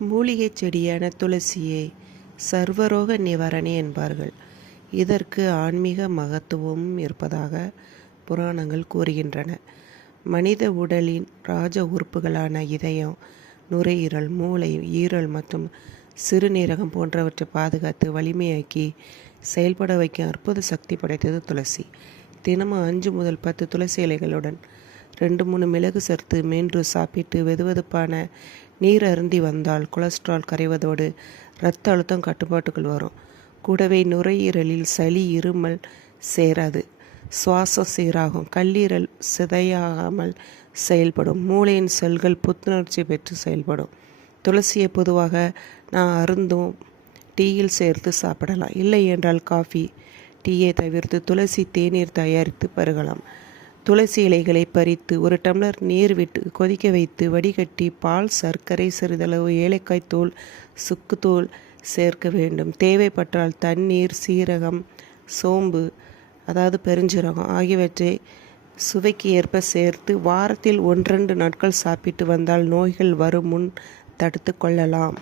மூலிகைச் செடியான துளசியை சர்வரோக நிவாரணி என்பார்கள். இதற்கு ஆன்மீக மகத்துவமும் இருப்பதாக புராணங்கள் கூறுகின்றன. மனித உடலின் ராஜ உறுப்புகளான இதயம், நுரையீரல், மூளை, ஈரல் மற்றும் சிறுநீரகம் போன்றவற்றை பாதுகாத்து வலிமையாக்கி செயல்பட வைக்கும் அற்புத சக்தி படைத்தது துளசி. தினமும் 5 முதல் 10 துளசி இலைகளுடன் 2-3 மிளகு சேர்த்து மென்று சாப்பிட்டு வெதுவெதுப்பான நீர் அருந்தி வந்தால் கொலஸ்ட்ரால் கரைவதோடு இரத்த அழுத்தம் கட்டுப்பாட்டுக்குள் வரும். கூடவே நுரையீரலில் சளி, இருமல் சேராது, சுவாசம் சீராகும், கல்லீரல் சிதையாகாமல் செயல்படும், மூளையின் செல்கள் புத்துணர்ச்சி பெற்று செயல்படும். துளசியை பொதுவாக நான் அருந்தும் டீயில் சேர்த்து சாப்பிடலாம். இல்லை என்றால் காஃபி, டீயை தவிர்த்து துளசி தேநீர் தயாரித்து பருகலாம். துளசி இலைகளை பறித்து 1 டம்ளர் நீர் விட்டு கொதிக்க வைத்து வடிகட்டி பால், சர்க்கரை, சிறிதளவு ஏலக்காய் தூள், சுக்குத்தூள் சேர்க்க வேண்டும். தேவைப்பட்டால் தண்ணீர், சீரகம், சோம்பு அதாவது பெருஞ்சீரகம் ஆகியவற்றை சுவைக்கு ஏற்ப சேர்த்து வாரத்தில் 1-2 நாட்கள் சாப்பிட்டு வந்தால் நோய்கள் வரும் முன் தடுத்து கொள்ளலாம்.